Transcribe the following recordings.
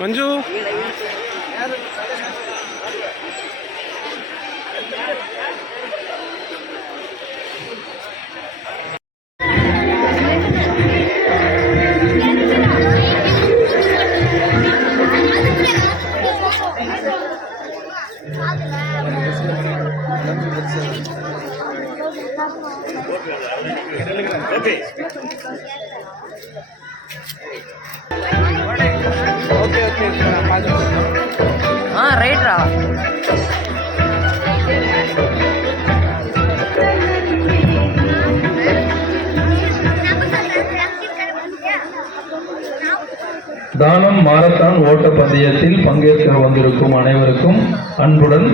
ಮಂಜು right రా தானம் marathon ஓட்ட பந்தயத்தில் பங்கேற்க வந்திருக்கும் அனைவருக்கும் அன்புடன்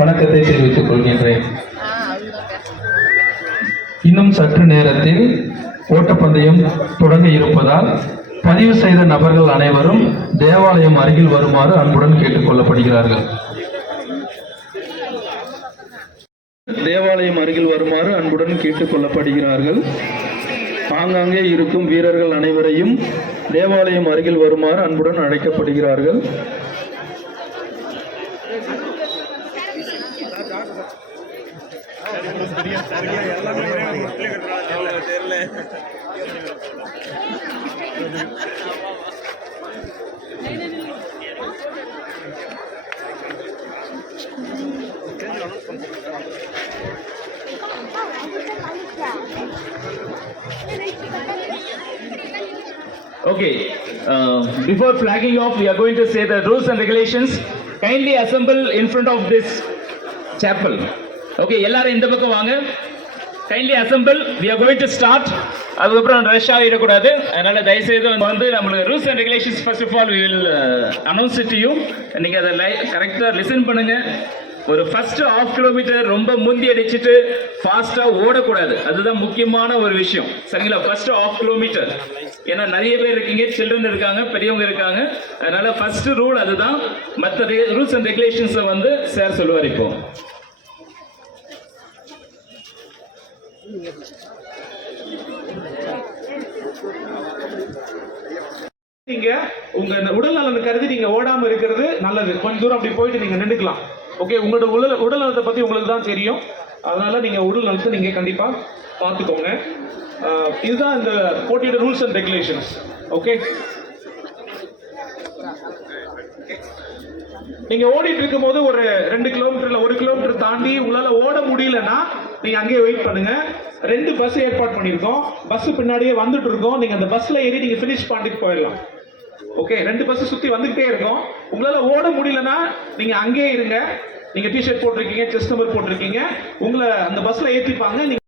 வணக்கத்தை தெரிவித்துக் கொள்கின்றேன். இன்னும் சற்று நேரத்தில் ஓட்டப்பந்தயம் தொடங்க இருப்பதால் பதிவு செய்த நபர்கள் அனைவரும் தேவாலயம் அருகில் வருமாறு அன்புடன் கேட்டுக் கொள்ளப்படுகிறார்கள். தேவாலயம் அருகில் வருமாறு அன்புடன் கேட்டுக் கொள்ளப்படுகிறார்கள். ஆங்காங்கே இருக்கும் வீரர்கள் அனைவரையும் தேவாலயம் அருகில் வருமாறு அன்புடன் அழைக்கப்படுகிறார்கள். Okay, before flagging off, we are going to say the rules and regulations. Kindly assemble in front of this chapel. Okay, எல்லாரும் இந்த பக்கம் வாங்க. Kindly assemble. We are going to start. அதுக்கப்புறம் ரஷ் ஆகிடக்கூடாது. அதனால தயவுசெய்து வந்து நம்மளுக்கு rules and regulations first of all we will announce it to you. நீங்கள் அதை கரெக்டாக லிசன் பண்ணுங்க. ஒரு ஃபர்ஸ்ட் ½ கிலோமீட்டர் ரொம்ப முந்தி அடிச்சுட்டு ஃபாஸ்டா ஓடக்கூடாது. அதுதான் முக்கியமான ஒரு விஷயம். சரிங்களா? First ½ kilometre. ஏன்னா நிறைய பேர் இருக்கீங்க, சில்ட்ரன் இருக்காங்க, பெரியவங்க இருக்காங்க. அதனால ஃபர்ஸ்ட் ரூல் அதுதான். மற்ற ரூல்ஸ் அண்ட் ரெகுலேஷன்ஸை வந்து சார் சொல்லுவார். இப்போ நீங்க உங்க உடல் நலன் கருதி நீங்க ஓடாம இருக்கிறது நல்லது. கொஞ்ச தூரம் அப்படி போயிட்டு நீங்க நின்றுக்கலாம். ஓகே, உங்களோட உடல் நலத்தை பத்தி உங்களுக்கு தான் தெரியும். அதனால நீங்க உடல் நலத்தை நீங்க கண்டிப்பா பார்த்துக்கோங்க. இதுதான் இந்த போட்டியோட ரூல்ஸ் அண்ட் ரெகுலேஷன்ஸ். ஓகே, நீங்க ஓடிட்டு இருக்கும் போது ஒரு 2 கிலோமீட்டர்ல 1 கிலோமீட்டர் தாண்டி உங்களால ஓட முடியலன்னா நீங்க அங்கேயே வெயிட் பண்ணுங்க. 2 பஸ் ஏற்பாடு பண்ணிருக்கோம். பஸ் பின்னாடியே வந்துட்டு இருக்கோம். நீங்க அந்த பஸ்ல ஏறி நீங்க ஃபினிஷ் பாயிண்ட்க்கு போயிடலாம். ஓகே, 2 பஸ் சுத்தி வந்துகிட்டே இருக்கும். உங்களால ஓட முடியலன்னா நீங்க அங்கேயே இருங்க. நீங்க டிஷர்ட் போட்டிருக்கீங்க, செஸ்ட் நம்பர் போட்டிருக்கீங்க, உங்களை அந்த பஸ்ல ஏற்றிப்பாங்க. நீங்க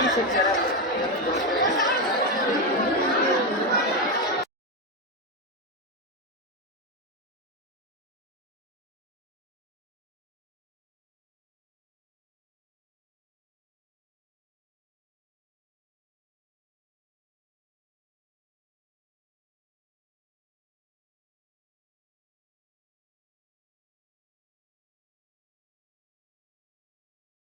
टी-शर्ट